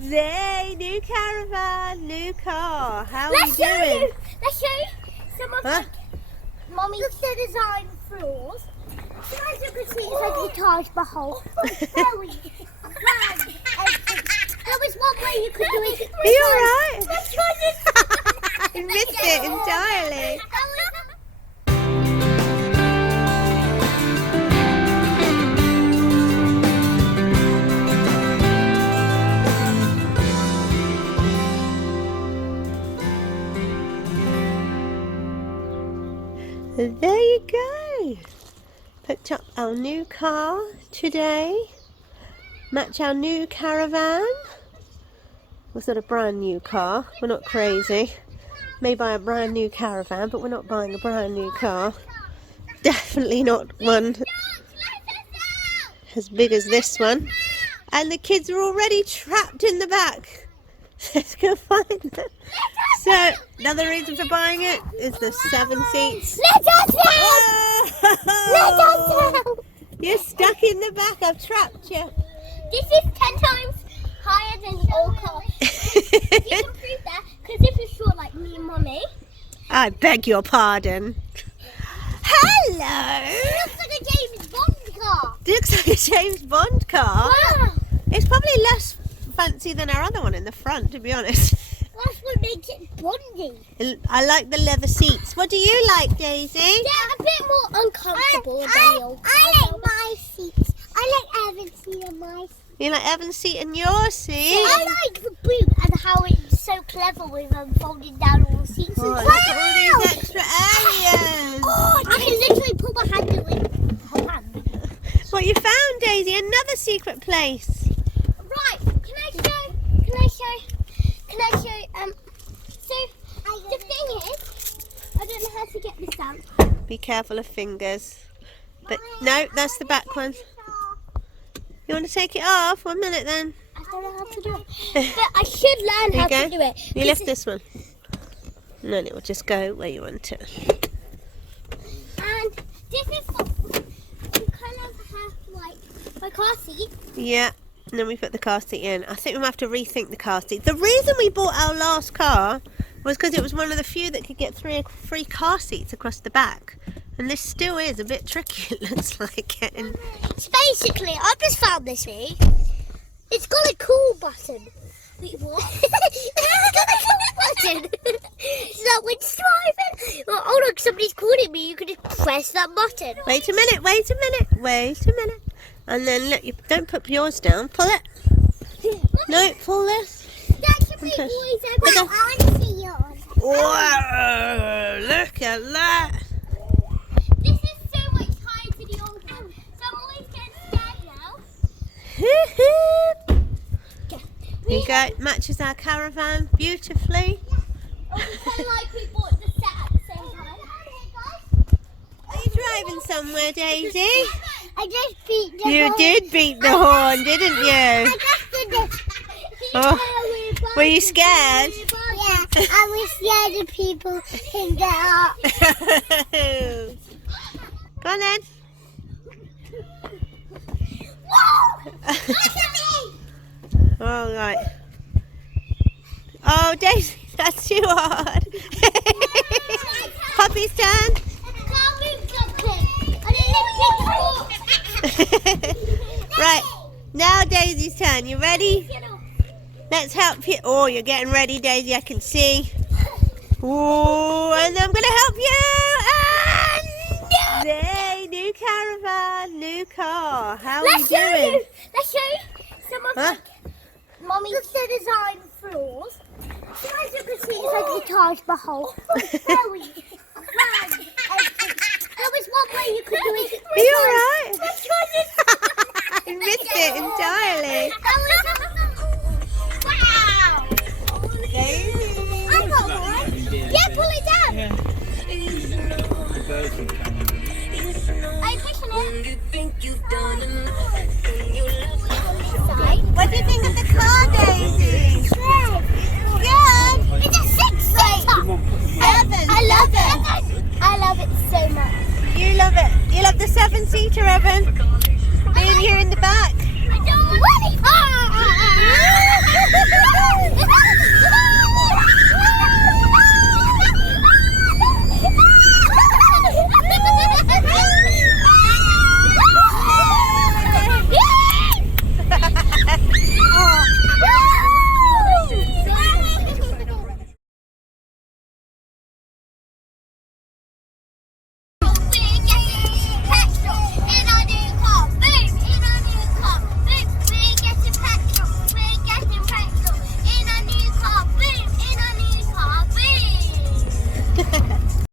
Yay, new caravan, new car. How are you doing? Let's show you some of Mommy's design floors. So as you can see, it's like a Taj Mahal. Very grand. There was one way you could do it. Are you alright? Let's try this. I missed it entirely. There you go. Picked up our new car today. Match our new caravan. It's not a brand new car. We're not crazy. May buy a brand new caravan, but we're not buying a brand new car. Definitely not one as big as this one. And the kids are already trapped in the back. Let's go find them. So, another reason for buying it is the 7 seats. Let us out! Let us out! You're stuck in the back. I've trapped you. This is 10 times higher than the old car. You can prove that because if you're short like me and Mommy. I beg your pardon. Hello! It looks like a James Bond car. Looks like a James Bond car. Wow. It's probably less fancy than our other one in the front, to be honest. That's what makes it Bondy. I like the leather seats. What do you like, Daisy? They're a bit more uncomfortable than the old car. I like my seats. I like Evan's seat and my seat. You like Evan's seat and your seat? I like the boot and how it's so clever with folding down all the seats. Oh, Wow. look at all these extra areas. Oh, I can literally pull my handle in her hand. What you found, Daisy? Another secret place. Right, can I show, so the thing is, I don't know how to get this down. Be careful of fingers. But no, that's the back one. You want to take it off? 1 minute then. I don't know how to do it. But I should learn how to do it. You lift this one. And then it will just go where you want it. And this is what you kind of have like my car seat. Yeah. And then we put the car seat in. I think we might have to rethink the car seat. The reason we bought our last car was because it was one of the few that could get three car seats across the back. And this still is a bit tricky, it looks like. Getting... So basically, I just found this here. It's got a cool button. Wait, what? It's got a cool button. So when it's driving, well, oh look, somebody's calling me. You can just press that button. Wait a minute, wait a minute, wait a minute. And then look, you don't put yours down. Pull it. No, pull this. That should be always I want to see yours. Whoa! Look at that. This is so much higher to the old one, so I'm always getting scared now. There you go. Matches our caravan beautifully. Oh, pretend like we bought the set at the same time. Are you driving somewhere, Daisy? I just beat the You horn. did beat the horn, didn't you? I just did it. Oh, were you scared? Yeah, I was scared that people can get up. Go on then. Whoa! Look at me! All right. Oh, Daisy, that's too hard. Puppy's turn. Right, now Daisy's turn. You ready? Let's help you. Oh, you're getting ready, Daisy. I can see. Oh, and I'm going to help you. And yay, new caravan, new car. How are you doing? Let's show you some of Mommy's design floors. So as you can see, it's like a Taj Mahal. Very grand. There was one way you could do it. Are you alright? Let's try this. I missed it entirely. Wow! I got one. Yeah, pull it down. Are you pushing it? What do you think of the car, Daisy? It's good. It's a 6-seater. Evan. I love it. I love it so much. You love it. You love the 7-seater, Evan. And you're in the back. I don't want it.